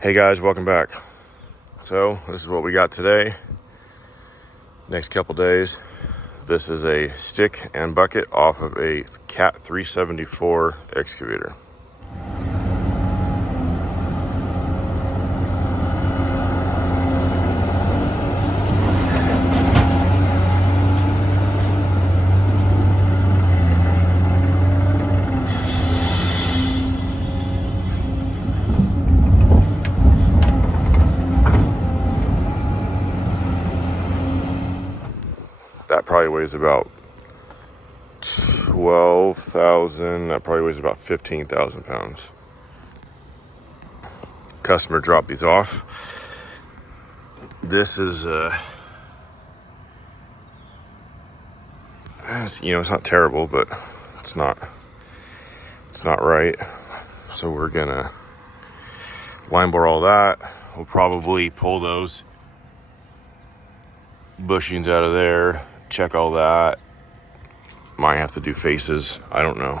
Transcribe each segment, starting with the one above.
Hey guys, welcome back. So this is what we got today. Next couple days. This is a stick and bucket off of a Cat 374 excavator. That probably weighs about 12,000. That probably weighs about 15,000 pounds. Customer dropped these off. This is, it's not terrible, but it's not right. So we're gonna line bore all that. We'll probably pull those bushings out of there, check all that. Might have to do faces, I don't know.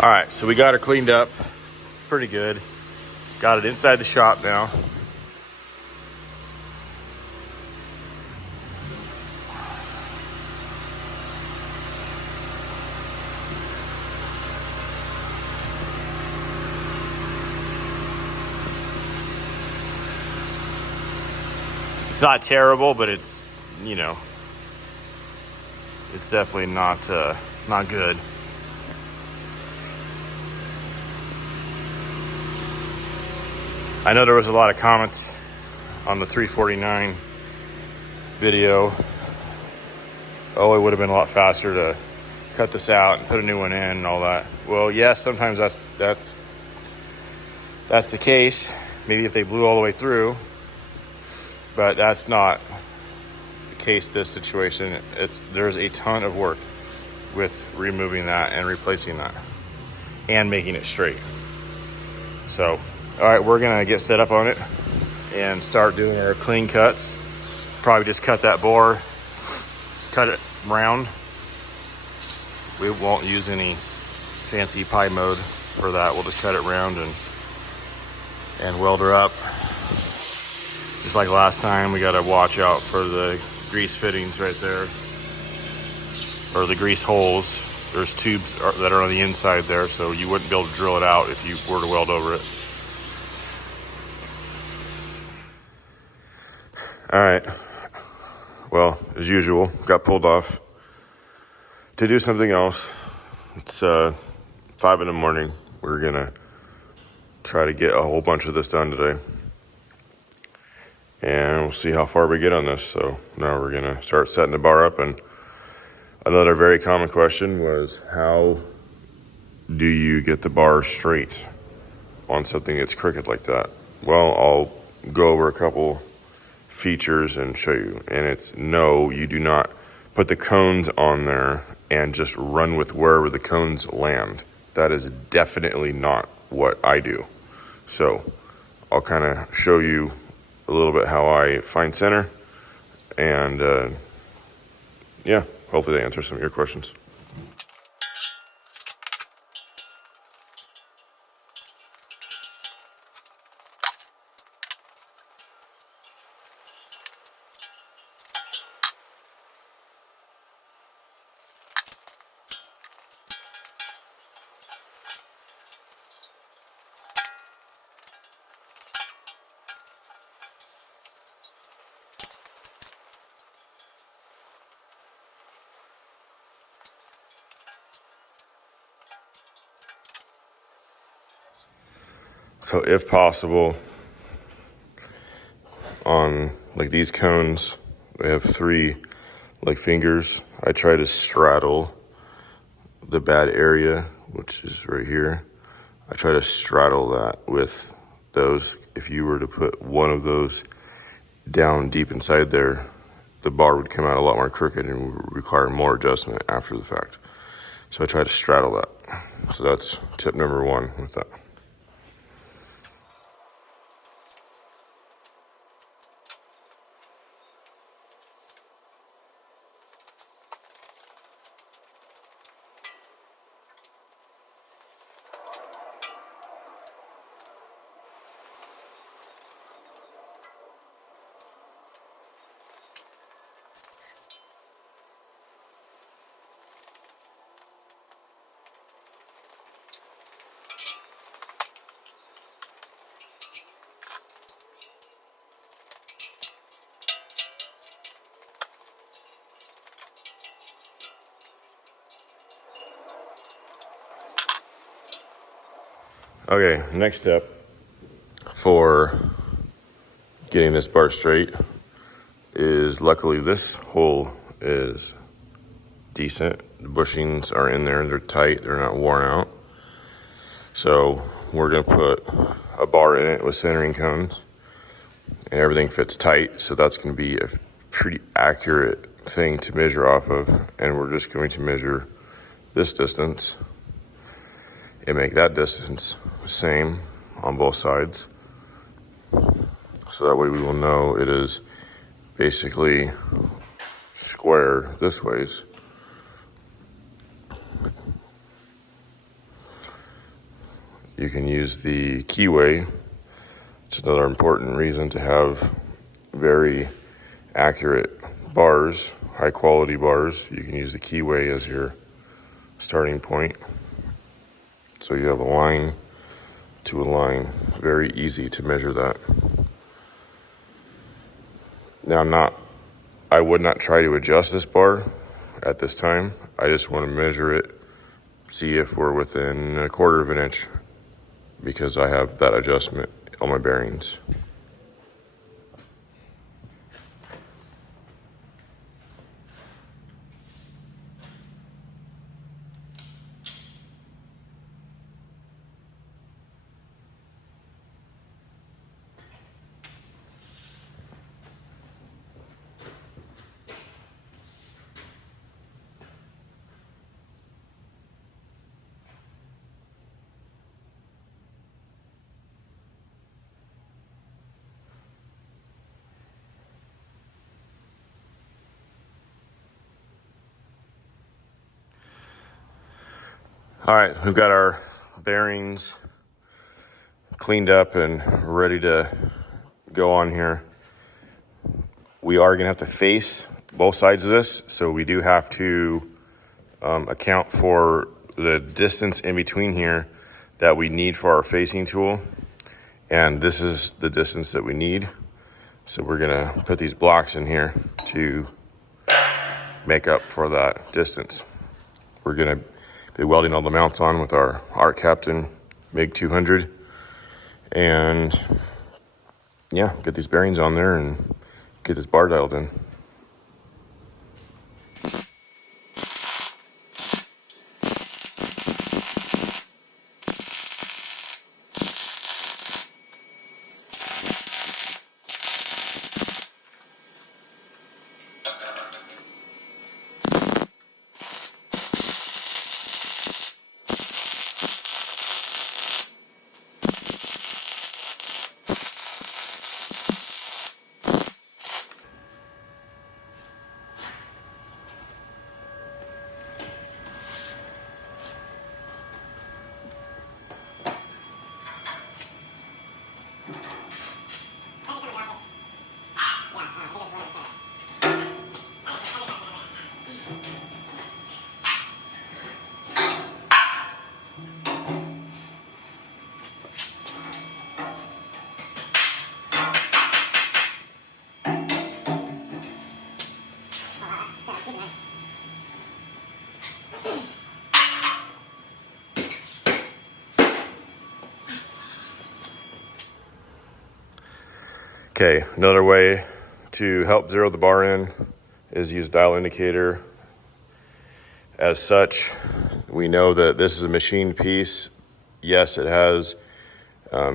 All right, so we got her cleaned up pretty good. Got it inside the shop now. It's not terrible, but it's definitely not good. I know there was a lot of comments on the 349 video. Oh, it would have been a lot faster to cut this out and put a new one in and all that. Well, yes, sometimes that's the case. Maybe if they blew all the way through, but that's not the case this situation. There's a ton of work with removing that and replacing that and making it straight. So, all right, we're gonna get set up on it and start doing our clean cuts. Probably just cut that bore, cut it round. We won't use any fancy pie mode for that. We'll just cut it round and weld her up. Just like last time, we gotta watch out for the grease fittings right there, or the grease holes. There's tubes that are on the inside there, so you wouldn't be able to drill it out if you were to weld over it. All right, well, as usual, got pulled off to do something else. It's 5 in the morning. We're gonna try to get a whole bunch of this done today. And we'll see how far we get on this. So now we're gonna start setting the bar up. And another very common question was, how do you get the bar straight on something that's crooked like that? Well, I'll go over a couple features and show you. And it's no, you do not put the cones on there and just run with wherever the cones land. That is definitely not what I do. So I'll kind of show you a little bit how I find center, and yeah, hopefully that answers some of your questions. So if possible, on like these cones, they have 3 like fingers. I try to straddle the bad area, which is right here. I try to straddle that with those. If you were to put one of those down deep inside there, the bar would come out a lot more crooked and would require more adjustment after the fact. So I try to straddle that. So that's tip number 1 with that. Okay, next step for getting this bar straight is, luckily this hole is decent. The bushings are in there, they're tight, they're not worn out. So we're gonna put a bar in it with centering cones, and everything fits tight, so that's gonna be a pretty accurate thing to measure off of. And we're just going to measure this distance and make that distance the same on both sides. So that way we will know it is basically square this ways. You can use the keyway. It's another important reason to have very accurate bars, high quality bars. You can use the keyway as your starting point. So you have a line to a line, very easy to measure that. Now I would not try to adjust this bar at this time. I just want to measure it, see if we're within 1/4 of an inch, because I have that adjustment on my bearings. All right, we've got our bearings cleaned up and ready to go on here. We are gonna have to face both sides of this, so we do have to account for the distance in between here that we need for our facing tool. And this is the distance that we need. So we're gonna put these blocks in here to make up for that distance. We're gonna be welding all the mounts on with our Art Captain MiG 200, and yeah, get these bearings on there and get this bar dialed in. Okay, another way to help zero the bar in is use dial indicator. As such, we know that this is a machined piece. Yes, it has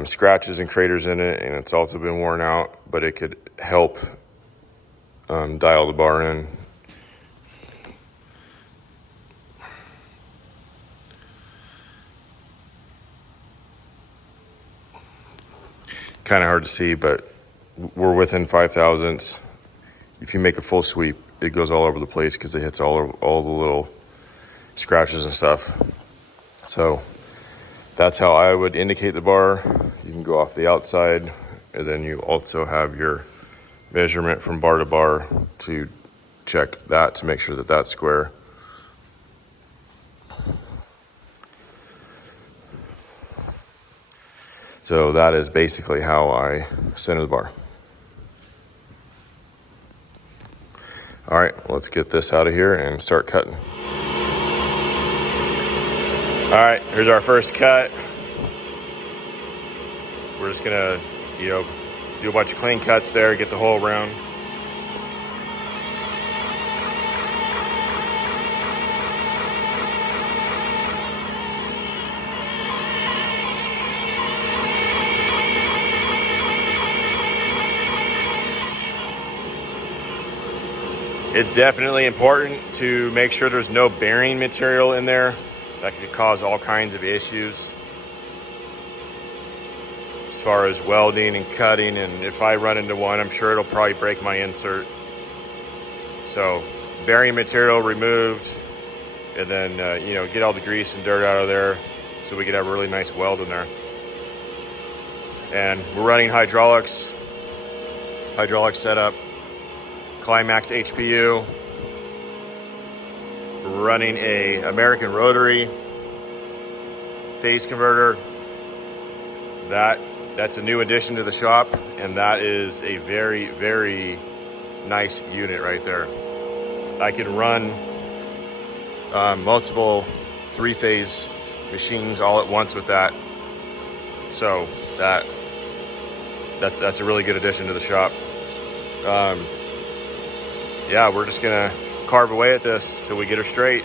scratches and craters in it, and it's also been worn out, but it could help dial the bar in. Kind of hard to see, but we're within 5 thousandths. If you make a full sweep, it goes all over the place because it hits all the little scratches and stuff. So that's how I would indicate the bar. You can go off the outside, and then you also have your measurement from bar to bar to check that to make sure that that's square. So that is basically how I center the bar. All right, let's get this out of here and start cutting. All right, here's our first cut. We're just gonna, do a bunch of clean cuts there, get the hole around. It's definitely important to make sure there's no bearing material in there. That could cause all kinds of issues as far as welding and cutting, and if I run into one, I'm sure it'll probably break my insert. So bearing material removed, and then get all the grease and dirt out of there so we could have a really nice weld in there. And we're running hydraulic setup, Climax HPU. We're running a American Rotary phase converter. That's a new addition to the shop, and that is a very, very nice unit right there. I can run multiple 3-phase machines all at once with that. So that's a really good addition to the shop. Yeah, we're just gonna carve away at this till we get her straight.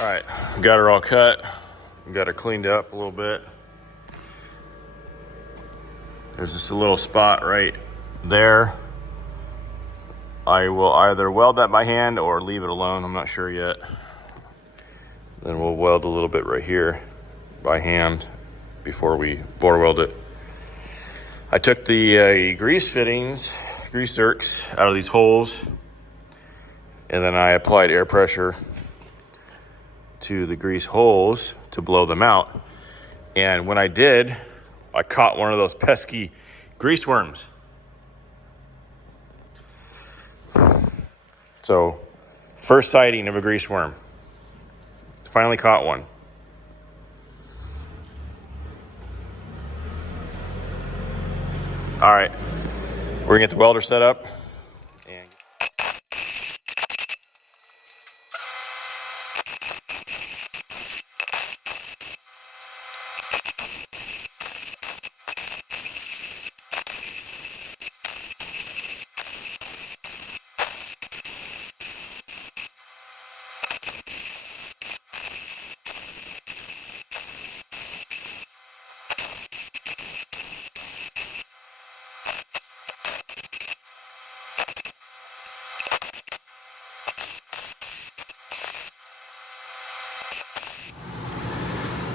All right, got her all cut. Got her cleaned up a little bit. There's just a little spot right there. I will either weld that by hand or leave it alone. I'm not sure yet. Then we'll weld a little bit right here by hand before we bore weld it. I took the grease fittings, grease zerks out of these holes, and then I applied air pressure to the grease holes to blow them out. And when I did, I caught one of those pesky grease worms. So, first sighting of a grease worm. Finally caught one. All right, we're gonna get the welder set up.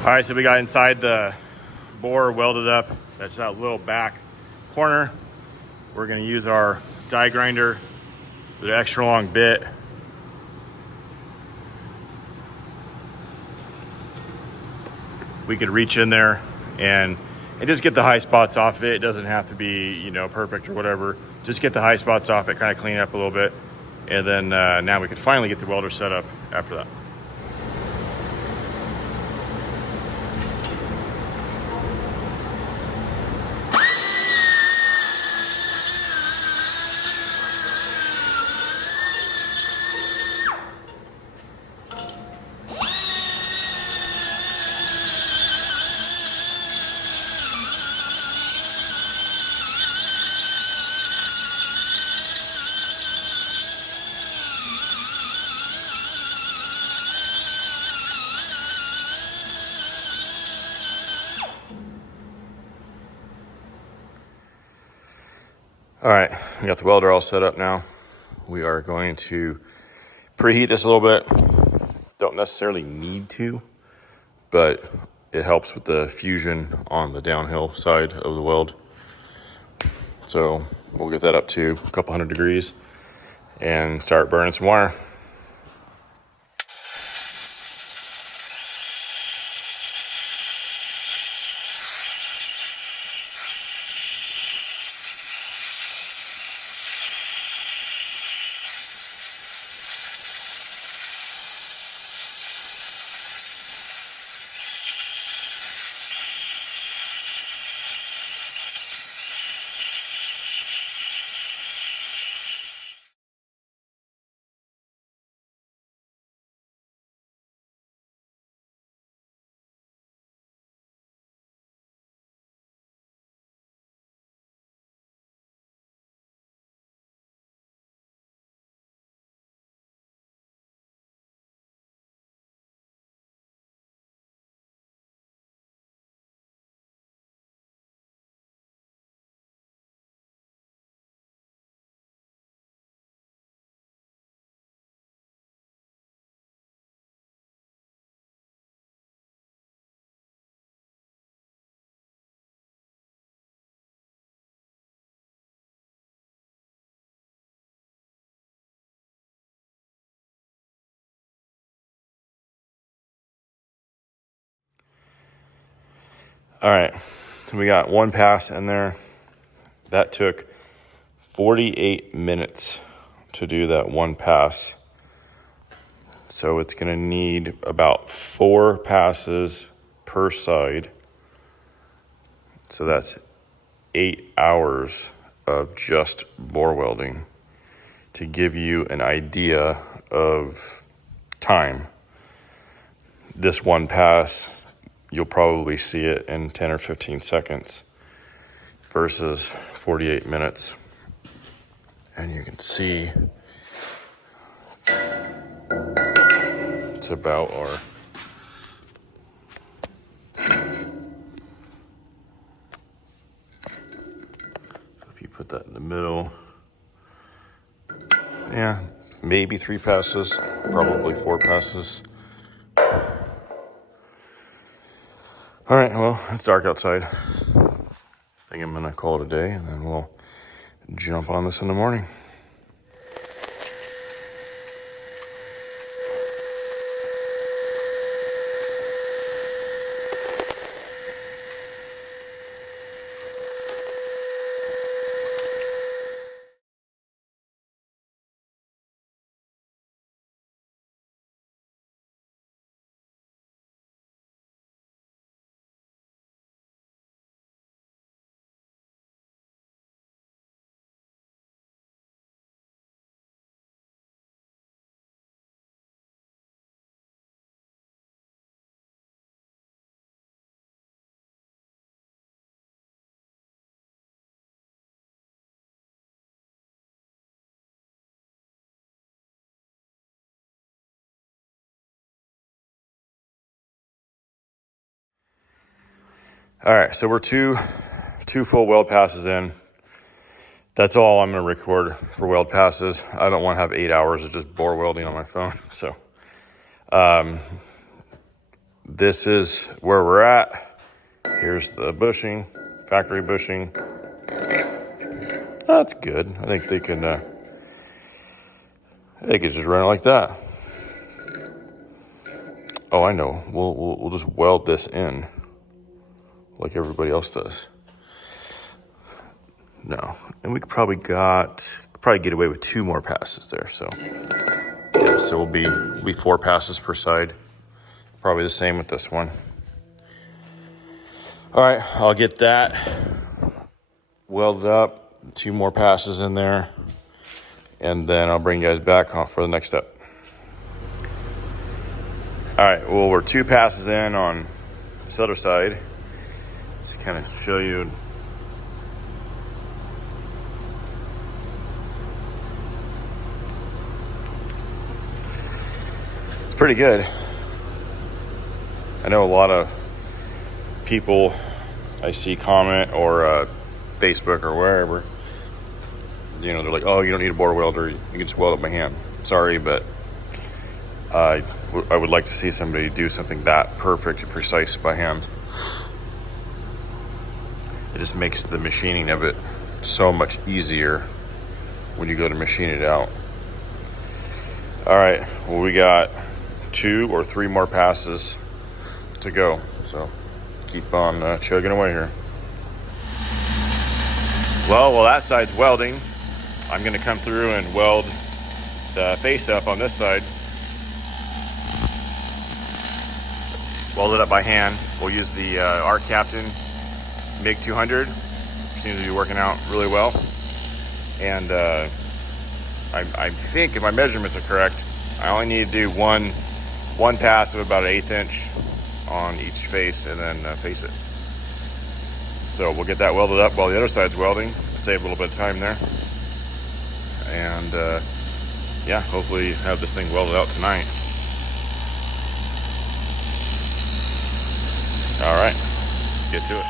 All right, so we got inside the bore welded up. That's that little back corner. We're gonna use our die grinder with an extra long bit. We could reach in there and just get the high spots off it. It doesn't have to be, you know, perfect or whatever. Just get the high spots off it, kind of clean it up a little bit. And then now we can finally get the welder set up after that. All right, we got the welder all set up now. We are going to preheat this a little bit. Don't necessarily need to, but it helps with the fusion on the downhill side of the weld. So we'll get that up to a couple hundred degrees and start burning some wire. All right, so we got one pass in there. That took 48 minutes to do that one pass. So it's gonna need about 4 passes per side. So that's 8 hours of just bore welding to give you an idea of time. This one pass, you'll probably see it in 10 or 15 seconds versus 48 minutes. And you can see that's about are. So if you put that in the middle, yeah, maybe 3 passes, probably 4 passes. All right, well, it's dark outside. I think I'm gonna call it a day, and then we'll jump on this in the morning. All right, so we're two full weld passes in. That's all I'm gonna record for weld passes. I don't want to have 8 hours of just bore welding on my phone. So this is where we're at. Here's the bushing, factory bushing. That's good. I think they can just run it like that. Oh, I know. We'll just weld this in like everybody else does. No, and we could probably get away with 2 more passes there. So yeah, so we'll be 4 passes per side. Probably the same with this one. All right, I'll get that welded up, 2 more passes in there, and then I'll bring you guys back for the next step. All right, well, we're 2 passes in on this other side. Just kind of show you. It's pretty good. I know a lot of people I see comment or Facebook or wherever, you know, they're like, oh, you don't need a bore welder, you can just weld it by hand. Sorry, but I would like to see somebody do something that perfect and precise by hand. It just makes the machining of it so much easier when you go to machine it out. All right, well, we got 2 or 3 more passes to go, so keep on chugging away here. Well, that side's welding. I'm gonna come through and weld the face up on this side. Weld it up by hand. We'll use the Arc Captain MiG 200. Seems to be working out really well. And I think if my measurements are correct, I only need to do one pass of about an 1/8 inch on each face and then face it. So we'll get that welded up while the other side's welding. Save a little bit of time there. And yeah, hopefully have this thing welded out tonight. All right, let's get to it.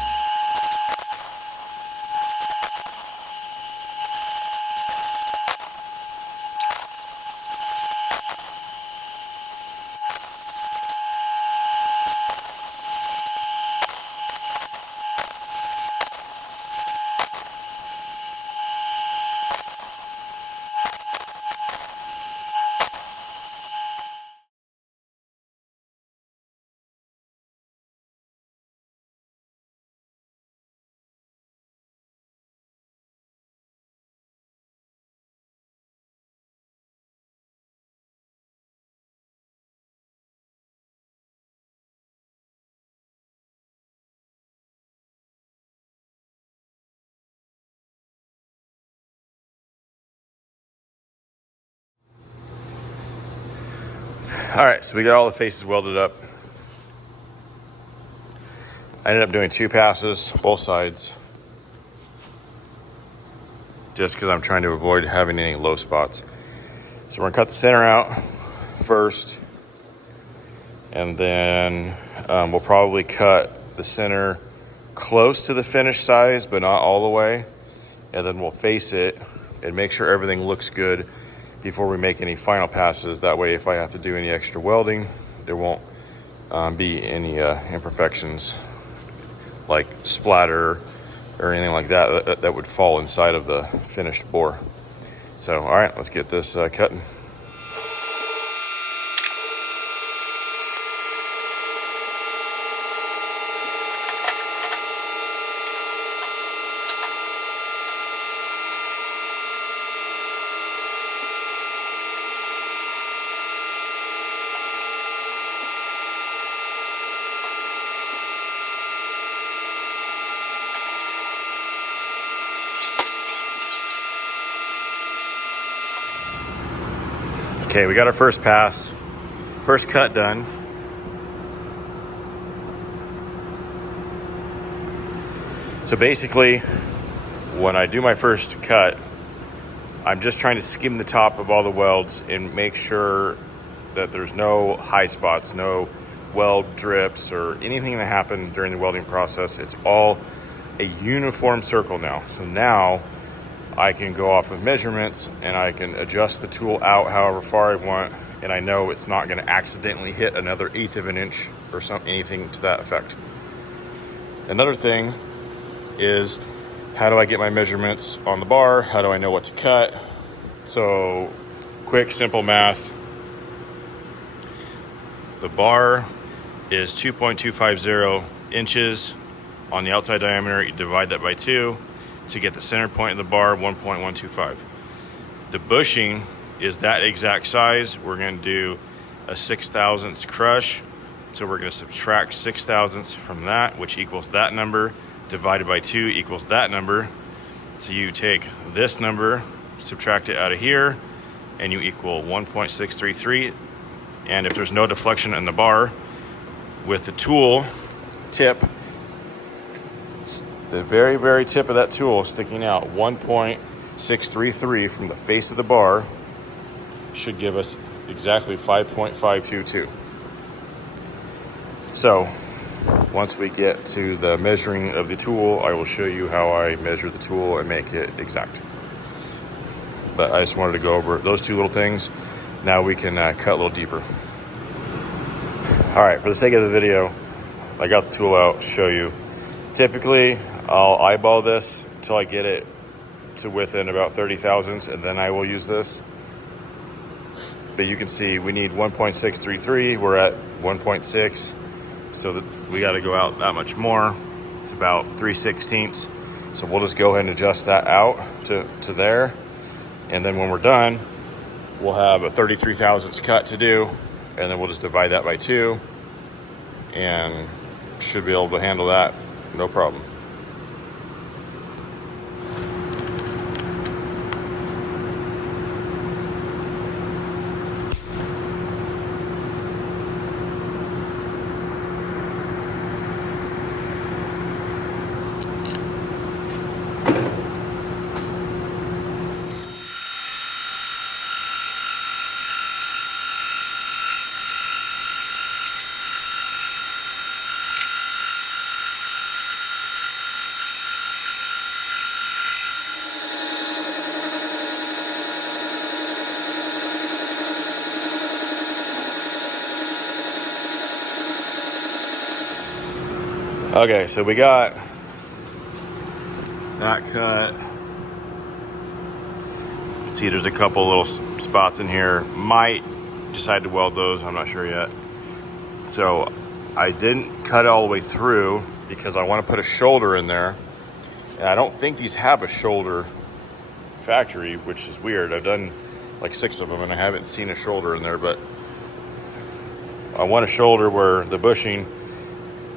All right, so we got all the faces welded up. I ended up doing 2 passes, both sides, just because I'm trying to avoid having any low spots. So we're gonna cut the center out first, And then we'll probably cut the center close to the finished size, but not all the way. And then we'll face it and make sure everything looks good before we make any final passes. That way, if I have to do any extra welding, there won't be any imperfections like splatter or anything like that that would fall inside of the finished bore. So, all right, let's get this cutting. Okay, we got our first pass, first cut done. So basically, when I do my first cut, I'm just trying to skim the top of all the welds and make sure that there's no high spots, no weld drips or anything that happened during the welding process. It's all a uniform circle now. So now I can go off of measurements and I can adjust the tool out however far I want, and I know it's not going to accidentally hit another 1/8 of an inch or anything to that effect. Another thing is, how do I get my measurements on the bar? How do I know what to cut? So quick, simple math. The bar is 2.250 inches on the outside diameter. You divide that by 2 to get the center point of the bar, 1.125. The bushing is that exact size. We're going to do a 6/1000 crush. So we're going to subtract 6/1000 from that, which equals that number, divided by 2 equals that number. So you take this number, subtract it out of here, and you equal 1.633. And if there's no deflection in the bar, with the tool tip, the very, very tip of that tool sticking out, 1.633 from the face of the bar, should give us exactly 5.522. So once we get to the measuring of the tool, I will show you how I measure the tool and make it exact. But I just wanted to go over those two little things. Now we can cut a little deeper. All right, for the sake of the video, I got the tool out to show you. Typically, I'll eyeball this until I get it to within about 30 thousandths, and then I will use this. But you can see we need 1.633. We're at 1.6, so that we got to go out that much more. It's about 3/16. So we'll just go ahead and adjust that out to there. And then when we're done, we'll have a 33 thousandths cut to do, and then we'll just divide that by 2 and should be able to handle that, no problem. Okay, so we got that cut. See, there's a couple little spots in here. Might decide to weld those, I'm not sure yet. So I didn't cut it all the way through because I want to put a shoulder in there. And I don't think these have a shoulder factory, which is weird. I've done like 6 of them and I haven't seen a shoulder in there, but I want a shoulder where the bushing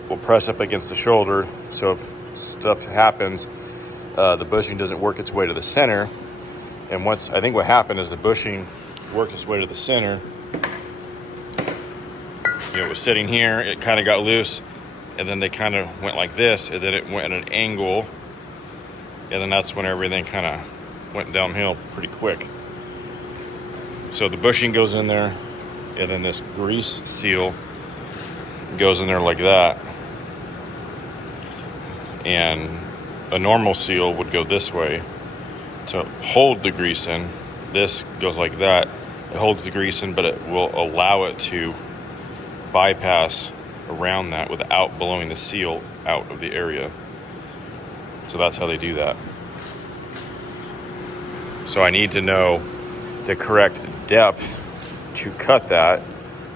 will press up against the shoulder, so if stuff happens, the bushing doesn't work its way to the center. And once, I think what happened is the bushing worked its way to the center. You know, it was sitting here, it kind of got loose, and then they kind of went like this, and then it went at an angle, and then that's when everything kind of went downhill pretty quick. So the bushing goes in there, and then this grease seal goes in there like that, and a normal seal would go this way to hold the grease in. This goes like that. It holds the grease in, but it will allow it to bypass around that without blowing the seal out of the area. So that's how they do that. So I need to know the correct depth to cut that,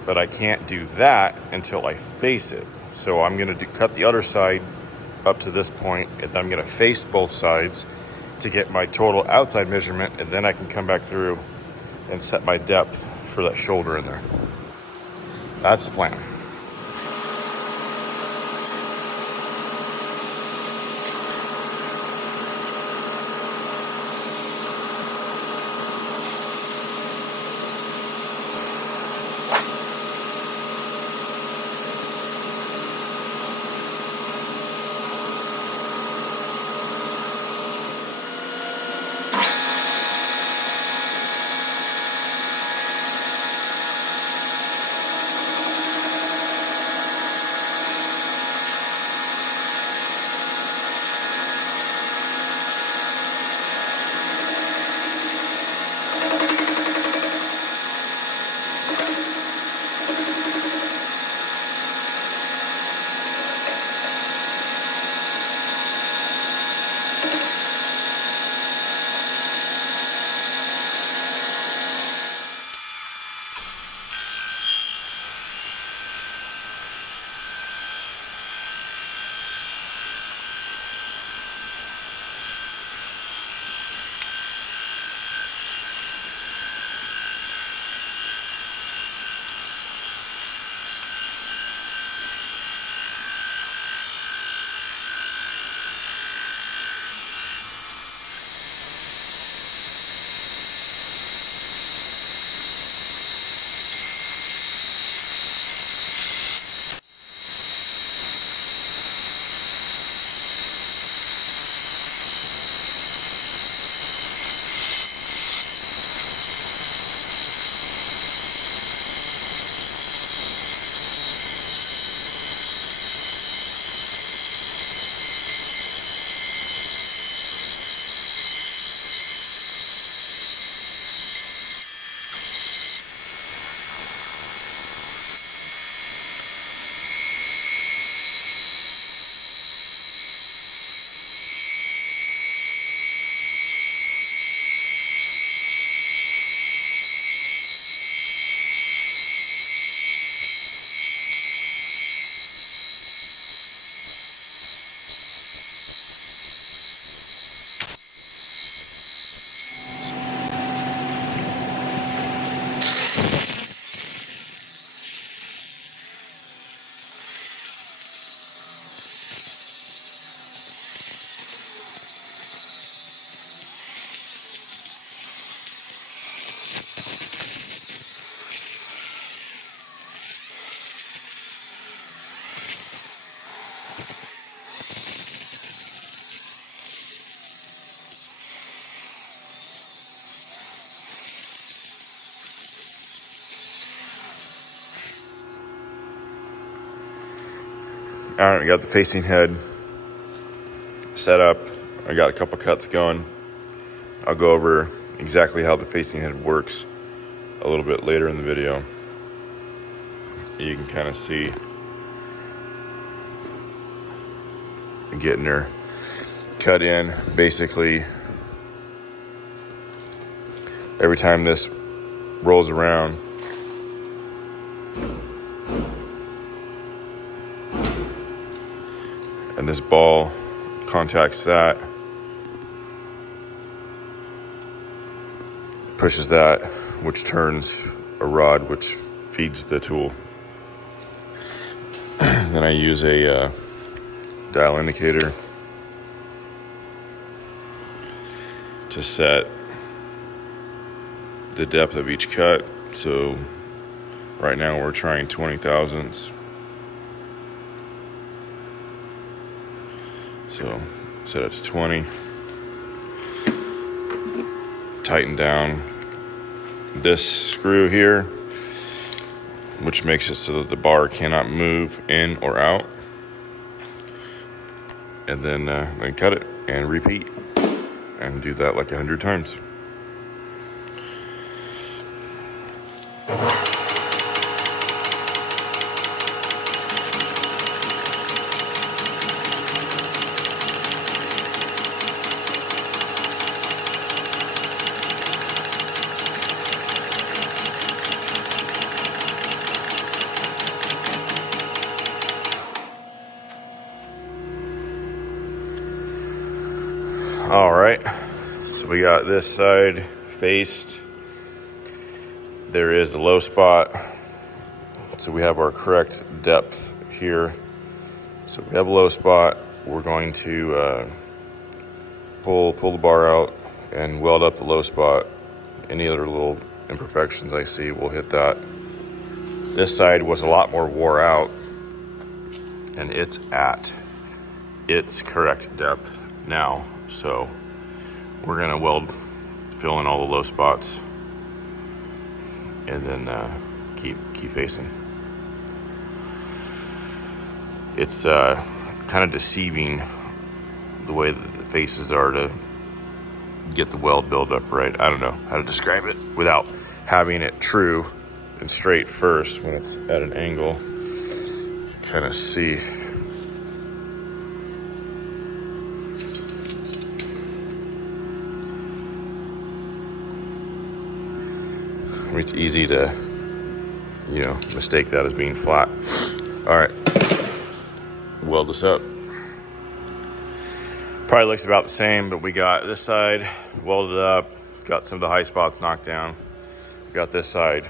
but I can't do that until I face it. So I'm gonna cut the other side up to this point, and then I'm gonna face both sides to get my total outside measurement, and then I can come back through and set my depth for that shoulder in there. That's the plan. All right, we got the facing head set up. I got a couple cuts going. I'll go over exactly how the facing head works a little bit later in the video. You can kind of see getting her cut in. Basically, every time this rolls around, and this ball contacts that, pushes that, which turns a rod which feeds the tool. Then I use a dial indicator to set the depth of each cut. So right now we're trying 20 thousandths. So set it to 20. Tighten down this screw here. which makes it so that the bar cannot move in or out. And then cut it and repeat, and do that like 100 times. All right, so we got this side faced. There is a low spot, so we have our correct depth here. So we have a low spot. We're going to pull the bar out and weld up the low spot. Any other little imperfections I see, we'll hit that. This side was a lot more wore out, and it's at its correct depth now. So we're gonna fill in all the low spots, and then keep facing. It's kind of deceiving the way that the faces are to get the weld build up right. I don't know how to describe it without having it true and straight first when it's at an angle. Kind of see. It's easy to, mistake that as being flat. All right, weld this up. Probably looks about the same, but we got this side welded up, got some of the high spots knocked down. Got this side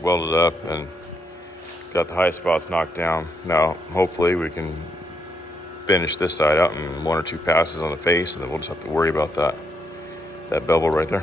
welded up and got the high spots knocked down. Now, hopefully we can finish this side out in 1 or 2 passes on the face, and then we'll just have to worry about that bevel right there.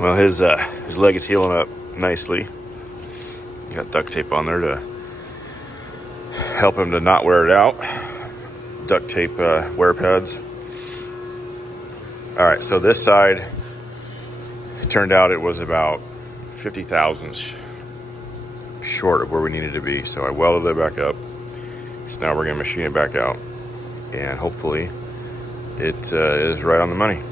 Well, his leg is healing up nicely. Got duct tape on there to help him to not wear it out. Duct tape wear pads. All right, so this side, it turned out it was about 50 thousandths short of where we needed to be. So I welded it back up. So now we're gonna machine it back out, and hopefully it is right on the money.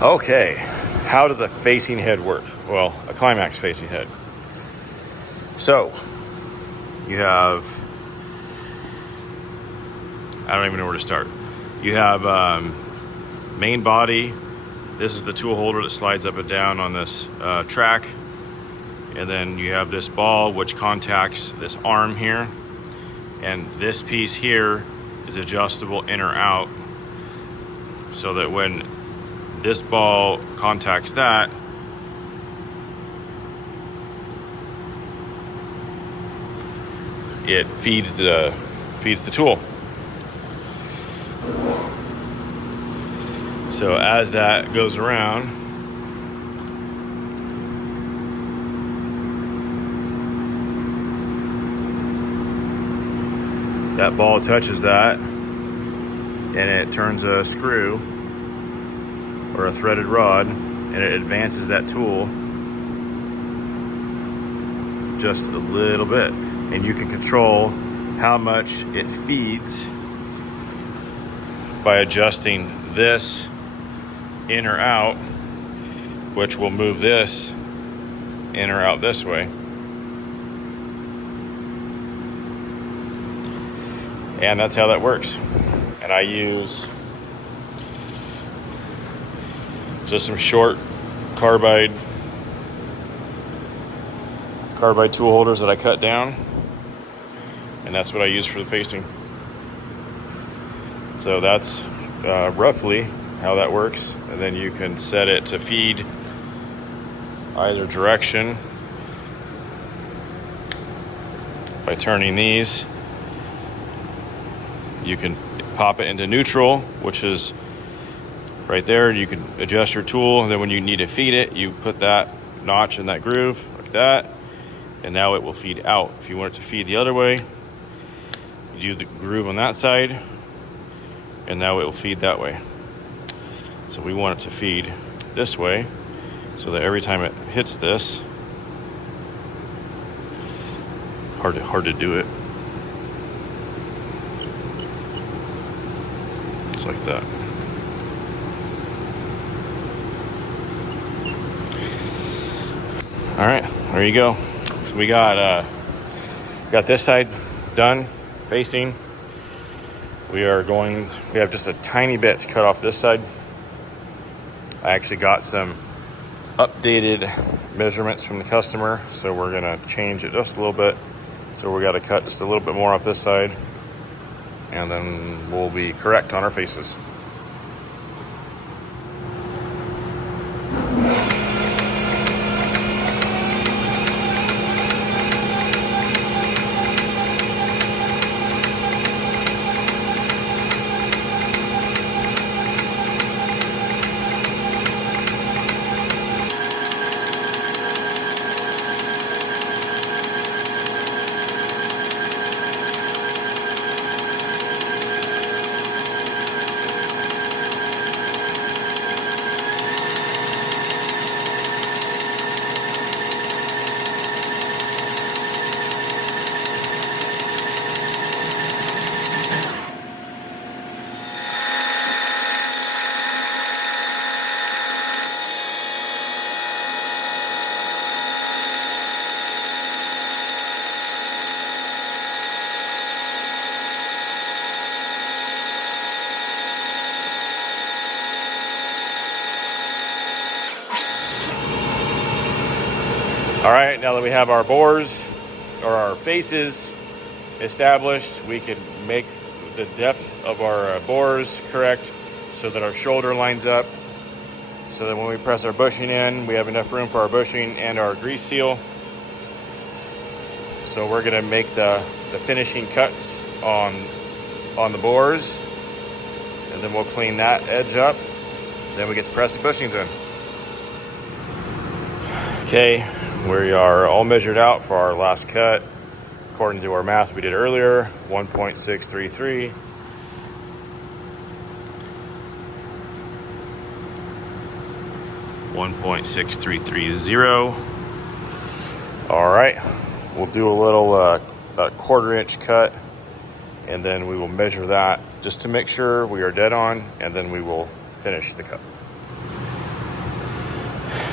Okay, how does a facing head work? Well, a Climax facing head. So, you have, I don't even know where to start. You have main body. This is the tool holder that slides up and down on this track. And then you have this ball which contacts this arm here. And this piece here is adjustable in or out, so that when this ball contacts that, it feeds the tool. So as that goes around, that ball touches that, and it turns a screw or a threaded rod, and it advances that tool just a little bit. And you can control how much it feeds by adjusting this in or out, which will move this in or out this way. And that's how that works. And I use just some short carbide tool holders that I cut down, and that's what I use for the pasting. So that's roughly how that works. And then you can set it to feed either direction by turning these. You can pop it into neutral, which is right there. You can adjust your tool, and then when you need to feed it, you put that notch in that groove like that, and now it will feed out. If you want it to feed the other way, you do the groove on that side, and now it will feed that way. So we want it to feed this way, so that every time it hits this, hard to do it. Just like that. All right, there you go. So we got this side done, facing. We have just a tiny bit to cut off this side. I actually got some updated measurements from the customer, so we're gonna change it just a little bit. So we gotta cut just a little bit more off this side, and then we'll be correct on our faces. All right, now that we have our bores or our faces established, we can make the depth of our bores correct so that our shoulder lines up, so that when we press our bushing in, we have enough room for our bushing and our grease seal. So we're gonna make the finishing cuts on the bores, and then we'll clean that edge up. Then we get to press the bushings in. Okay, we are all measured out for our last cut. According to our math we did earlier, 1.633. All right, we'll do a little about a 1/4 inch cut, and then we will measure that just to make sure we are dead on, and then we will finish the cut.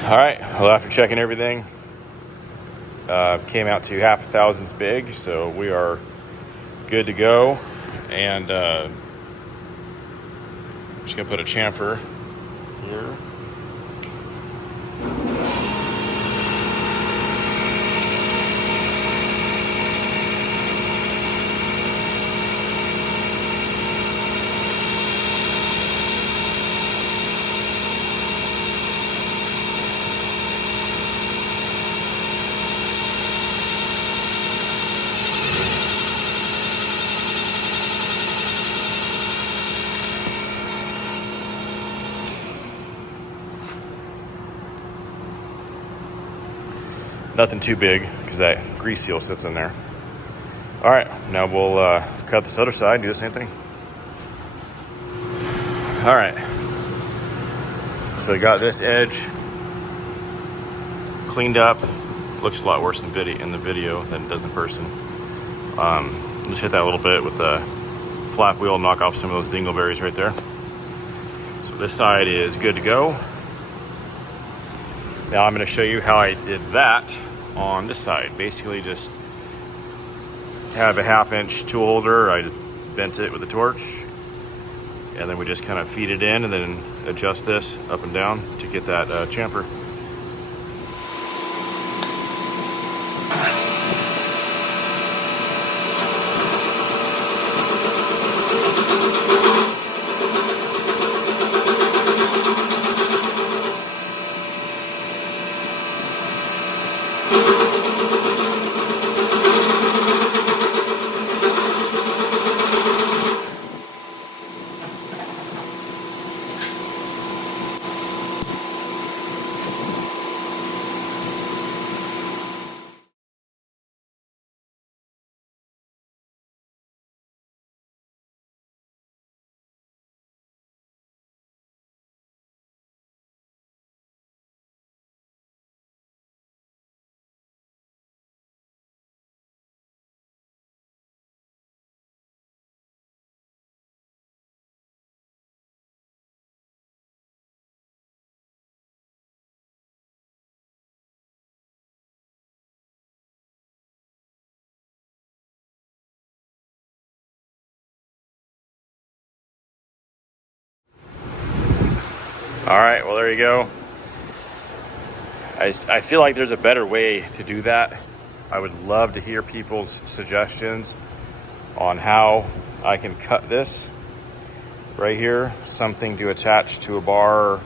All right, well, after checking everything, came out to 1/2 thousandths big, so we are good to go. And just gonna put a chamfer here. Nothing too big because that grease seal sits in there. All right, now we'll cut this other side and do the same thing. All right, so we got this edge cleaned up. Looks a lot worse in the video than it does in person. Just hit that a little bit with the flap wheel, knock off some of those dingleberries right there. So this side is good to go. Now I'm going to show you how I did that on this side. Basically just have a 1/2-inch tool holder. I bent it with a torch, and then we just kind of feed it in and then adjust this up and down to get that chamfer. All right, well, there you go. I feel like there's a better way to do that. I would love to hear people's suggestions on how I can cut this right here. Something to attach to a bar,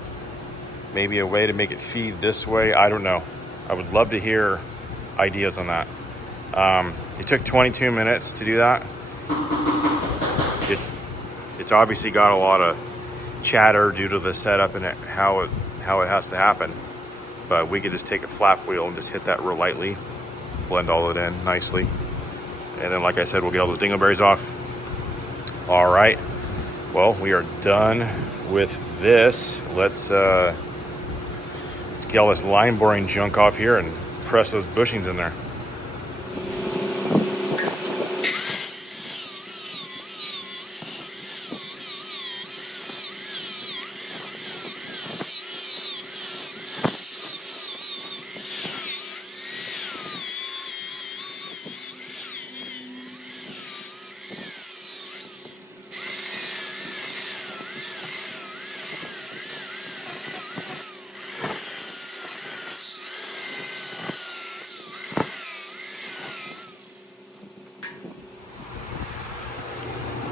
maybe a way to make it feed this way. I don't know. I would love to hear ideas on that. It took 22 minutes to do that. It's obviously got a lot of chatter due to the setup and how it has to happen, but we could just take a flap wheel and just hit that real lightly, blend all of it in nicely, and then, like I said, we'll get all those dingleberries off. All right, well, we are done with this. Let's get all this line boring junk off here and press those bushings in there.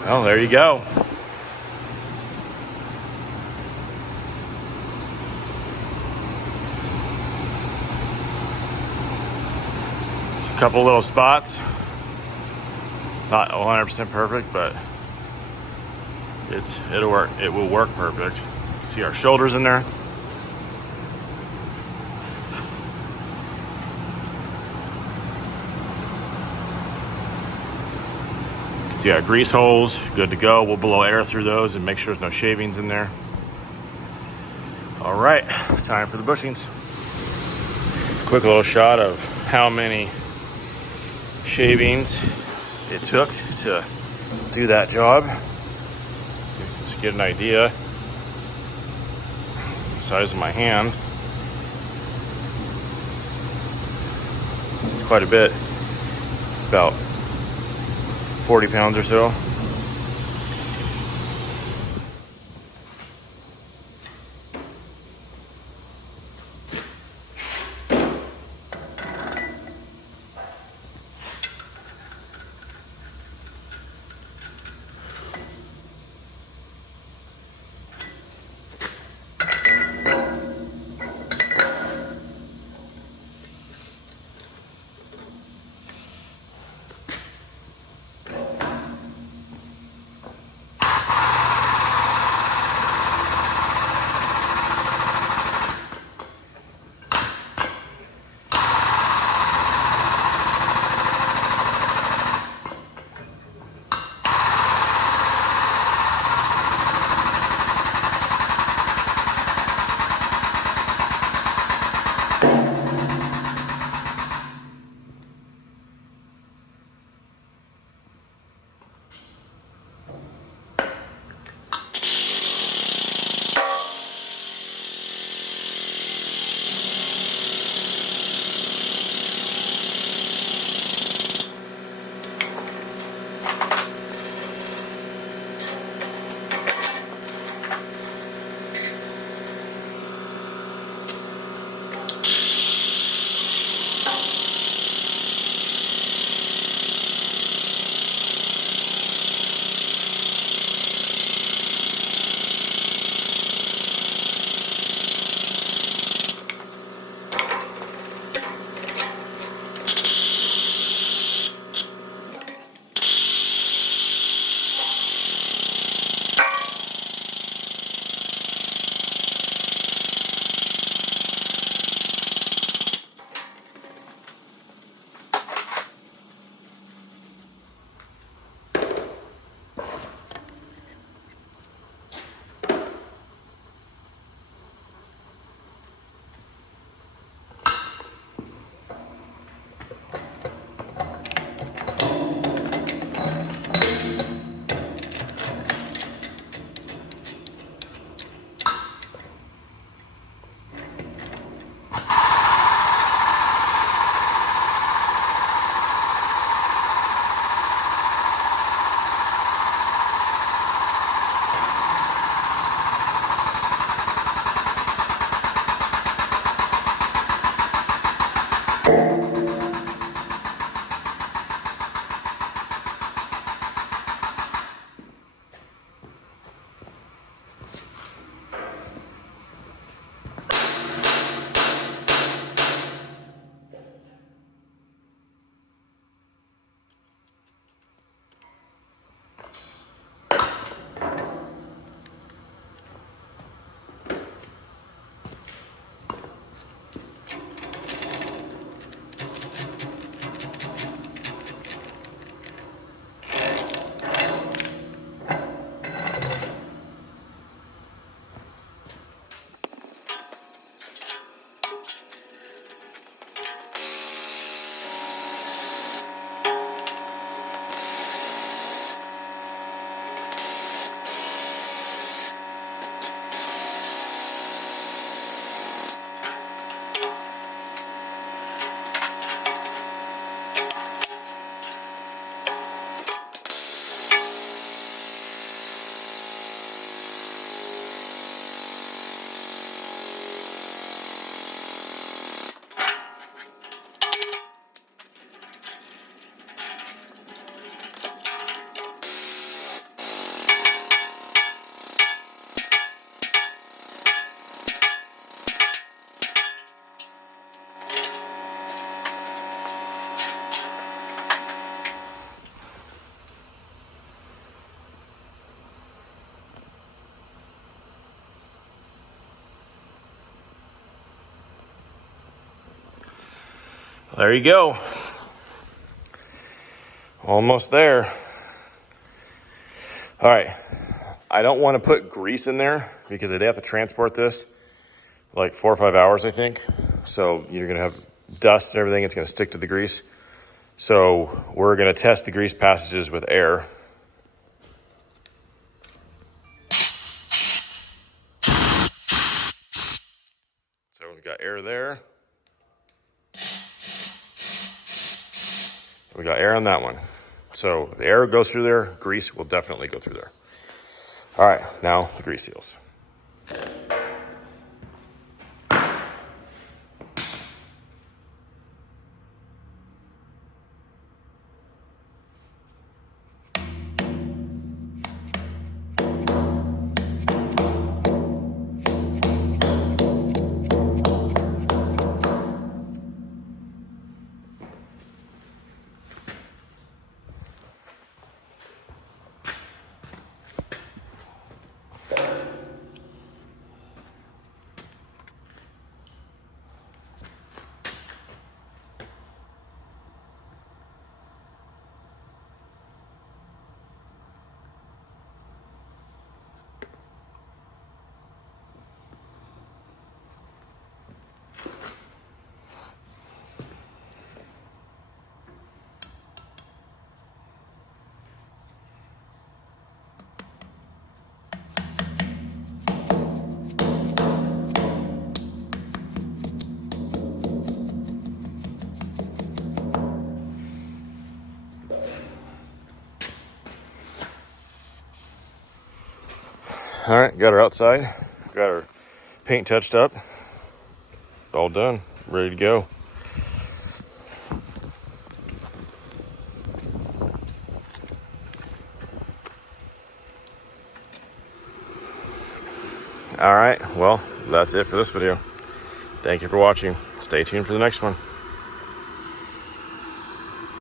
Well, there you go. A couple little spots. Not 100% perfect, but it'll work. It will work perfect. See our shoulders in there. See our grease holes, good to go. We'll blow air through those and make sure there's no shavings in there. All right, time for the bushings. Quick little shot of how many shavings it took to do that job. Just get an idea. Size of my hand. Quite a bit. About 40 pounds or so. There you go. Almost there. All right. I don't want to put grease in there because they have to transport this like 4 or 5 hours, I think. So you're going to have dust and everything. It's going to stick to the grease. So we're going to test the grease passages with air. So we've got air there. We got air on that one. So the air goes through there, grease will definitely go through there. All right, now the grease seals. All right, got her outside, got her paint touched up, all done, ready to go. All right, well, that's it for this video. Thank you for watching. Stay tuned for the next one.